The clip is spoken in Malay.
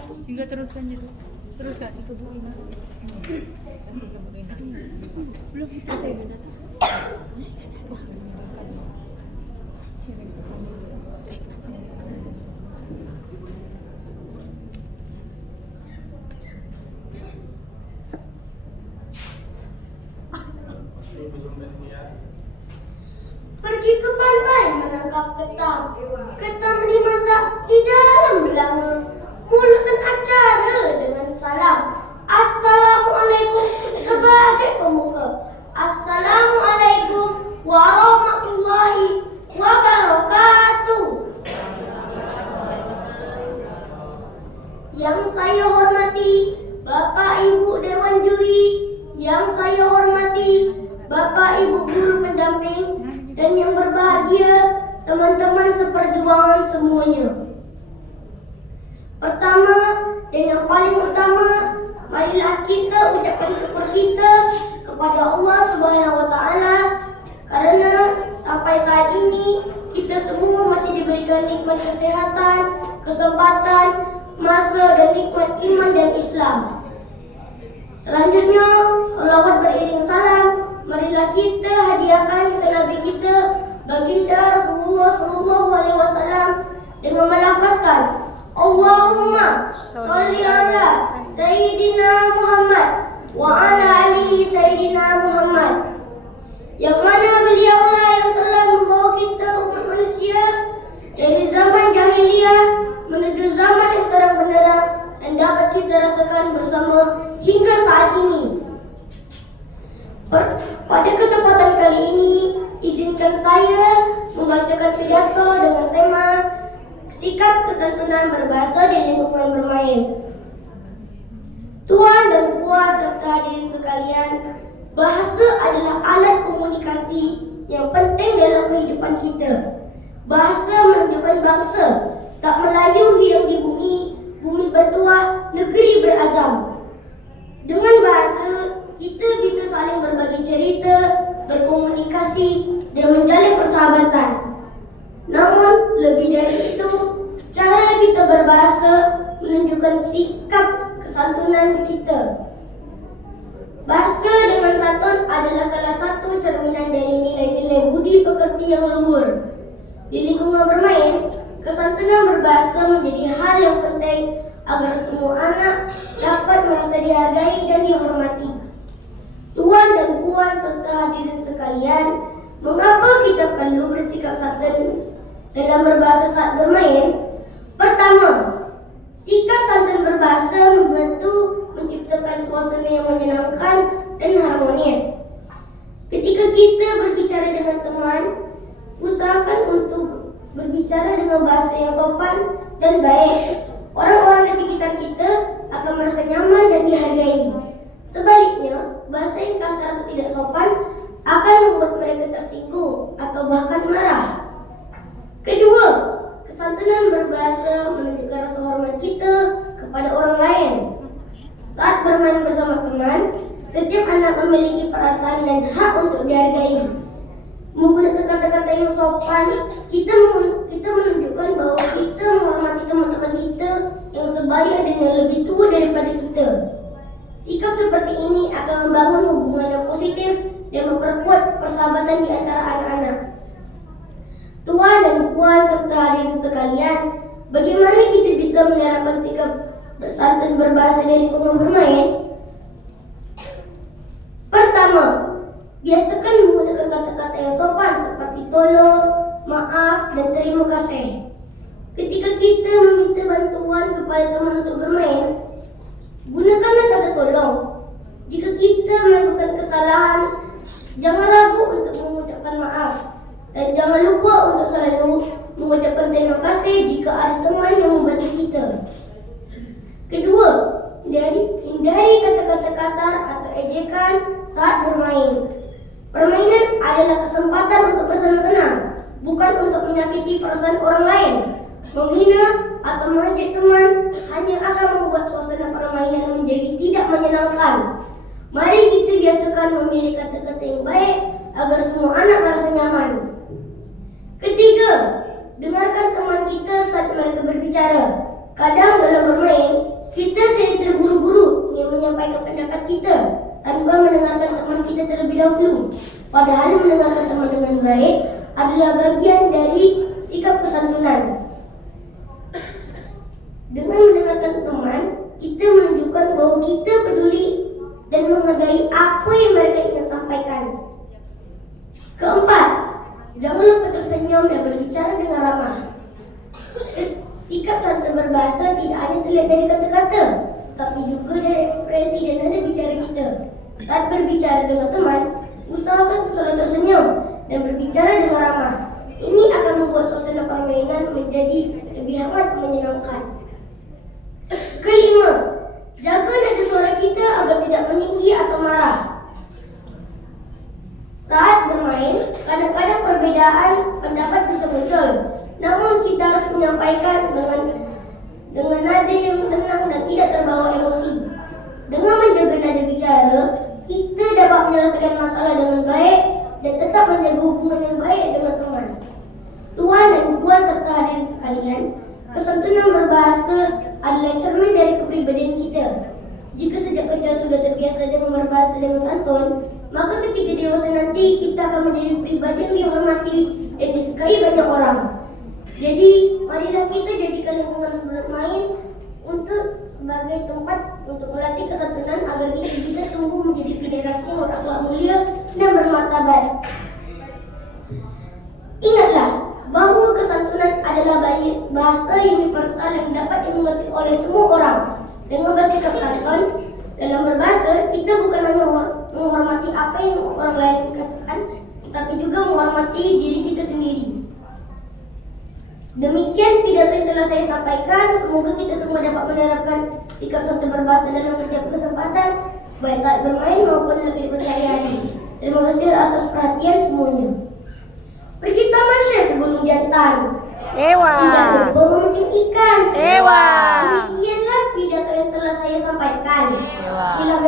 Hingga teruskan gitu. Teruskan. Belum saya udah datang. Pergi ke pantai menangkap ketam. Ketam dimasak di dalam belanga. Mulakan acara dengan salam. Assalamualaikum sebagai pemuka. Assalamualaikum warahmatullahi wabarakatuh. Yang saya hormati Bapak Ibu Dewan Juri, yang saya hormati Bapak Ibu Guru Pendamping, dan yang berbahagia teman-teman seperjuangan semuanya. Pertama dan yang paling utama, marilah kita ucapkan syukur kita kepada Allah Subhanahu wa taala karena sampai saat ini kita semua masih diberikan nikmat kesehatan, kesempatan, masa dan nikmat iman dan Islam. Selanjutnya, salawat beriring salam marilah kita hadiahkan ke Nabi kita Baginda Rasulullah SAW dengan melafazkan Allahumma sholli ala Sayyidina Muhammad wa ala ali Sayyidina Muhammad, yang mana beliaulah yang telah membawa kita umat manusia dari zaman jahiliyah menuju zaman yang terang benderang dan dapat kita rasakan bersama hingga saat ini. Pada kesempatan kali ini, izinkan saya membacakan pidato dengan tema sikap kesantunan berbahasa di lingkungan bermain. Tuan dan puan serta hadirin sekalian, bahasa adalah alat komunikasi yang penting dalam kehidupan kita. Bahasa menunjukkan bangsa, tak Melayu hidup di bumi, bumi bertuah, negeri berazam. Dengan bahasa, kita bisa saling berbagi cerita, berkomunikasi, dan menjalin persahabatan. Namun, lebih dari itu, cara kita berbahasa menunjukkan sikap kesantunan kita. Bahasa dengan santun adalah salah satu cerminan dari nilai-nilai budi pekerti yang luhur. Di lingkungan bermain, kesantunan berbahasa menjadi hal yang penting agar semua anak dapat merasa dihargai dan dihormati. Tuan dan puan serta hadirin sekalian, mengapa kita perlu bersikap santun dalam berbahasa saat bermain? Pertama, sikap santun berbahasa membantu menciptakan suasana yang menyenangkan dan harmonis. Ketika kita berbicara dengan teman, usahakan untuk berbicara dengan bahasa yang sopan dan baik. Orang-orang di sekitar kita akan merasa nyaman dan dihargai. Sebaliknya, bahasa yang kasar atau tidak sopan akan membuat mereka tersinggung atau bahkan marah. Kedua, kesantunan berbahasa menunjukkan rasa hormat kita kepada orang lain. Saat bermain bersama teman, setiap anak memiliki perasaan dan hak untuk dihargai. Menggunakan kata-kata yang sopan, kita menunjukkan bahwa kita menghormati teman-teman kita yang sebaya dan yang lebih tua daripada kita. Sikap seperti ini akan membangun hubungan yang positif dan memperkuat persahabatan di antara anak-anak. Tuan dan puan serta hadirin sekalian, bagaimana kita bisa menerapkan sikap bersantun berbahasa di lingkungan bermain? Pertama, biasakan menggunakan kata-kata yang sopan seperti tolong, maaf, dan terima kasih. Ketika kita meminta bantuan kepada teman untuk bermain, gunakanlah kata tolong. Jika kita melakukan kesalahan, jangan ragu untuk mengucapkan maaf. Dan jangan lupa untuk selalu mengucapkan terima kasih jika ada teman yang membantu kita. Kedua, hindari kata-kata kasar atau ejekan saat bermain. Permainan adalah kesempatan untuk bersenang-senang, bukan untuk menyakiti perasaan orang lain. Menghina atau mengejek teman hanya akan membuat suasana permainan menjadi tidak menyenangkan. Mari kita biasakan memilih kata-kata yang baik agar semua anak merasa nyaman. Ketiga, dengarkan teman kita saat mereka berbicara. Kadang dalam bermain, kita tanpa mendengarkan teman kita terlebih dahulu. Padahal mendengarkan teman dengan baik adalah bagian dari sikap kesantunan. Dengan mendengarkan teman, kita menunjukkan bahwa kita peduli dan menghargai apa yang mereka ingin sampaikan. Keempat, jangan lupa tersenyum dan berbicara dengan ramah. Sikap santai berbahasa tidak hanya terlihat dari kata-kata, tetapi juga dari ekspresi dan nada bicara kita. Saat berbicara dengan teman, usahakan selalu tersenyum dan berbicara dengan ramah. Ini akan membuat suasana permainan menjadi lebih hangat dan menyenangkan. Kelima, jaga nada suara kita agar tidak meninggi atau marah. Saat bermain, kadang-kadang perbedaan pendapat bisa muncul. Namun kita harus menyampaikan dengan nada yang tenang dan tidak terbawa emosi. Dengan menjaga nada bicara, kita dapat menyelesaikan masalah dengan baik dan tetap menjaga hubungan yang baik dengan teman. Tuan dan puan serta hadirin sekalian, kesantunan berbahasa adalah cermin dari kepribadian kita. Jika sejak kecil sudah terbiasa dengan berbahasa dengan santun, maka ketika dewasa nanti kita akan menjadi pribadi yang dihormati dan disukai banyak orang. Jadi, marilah kita jadikan lingkungan bermain sebagai tempat untuk melatih kesantunan agar kita bisa tumbuh menjadi generasi yang berakhlak mulia dan bermartabat. Ingatlah bahwa kesantunan adalah bahasa universal yang dapat dimengerti oleh semua orang. Dengan bersikap santun dalam berbahasa, kita bukan hanya menghormati apa yang orang lain katakan, tetapi juga menghormati diri kita sendiri. Demikian pidato yang telah saya sampaikan. Semoga kita semua dapat menerapkan sikap santai berbahasa dalam setiap kesempatan, baik saat bermain maupun dalam kehidupan sehari-hari. Terima kasih atas perhatian semuanya. Pergi tamasya ke Gunung Jantan. Ewa. Tidak lupa memancing ikan. Ewa. Demikianlah pidato yang telah saya sampaikan. Ewa. Silakan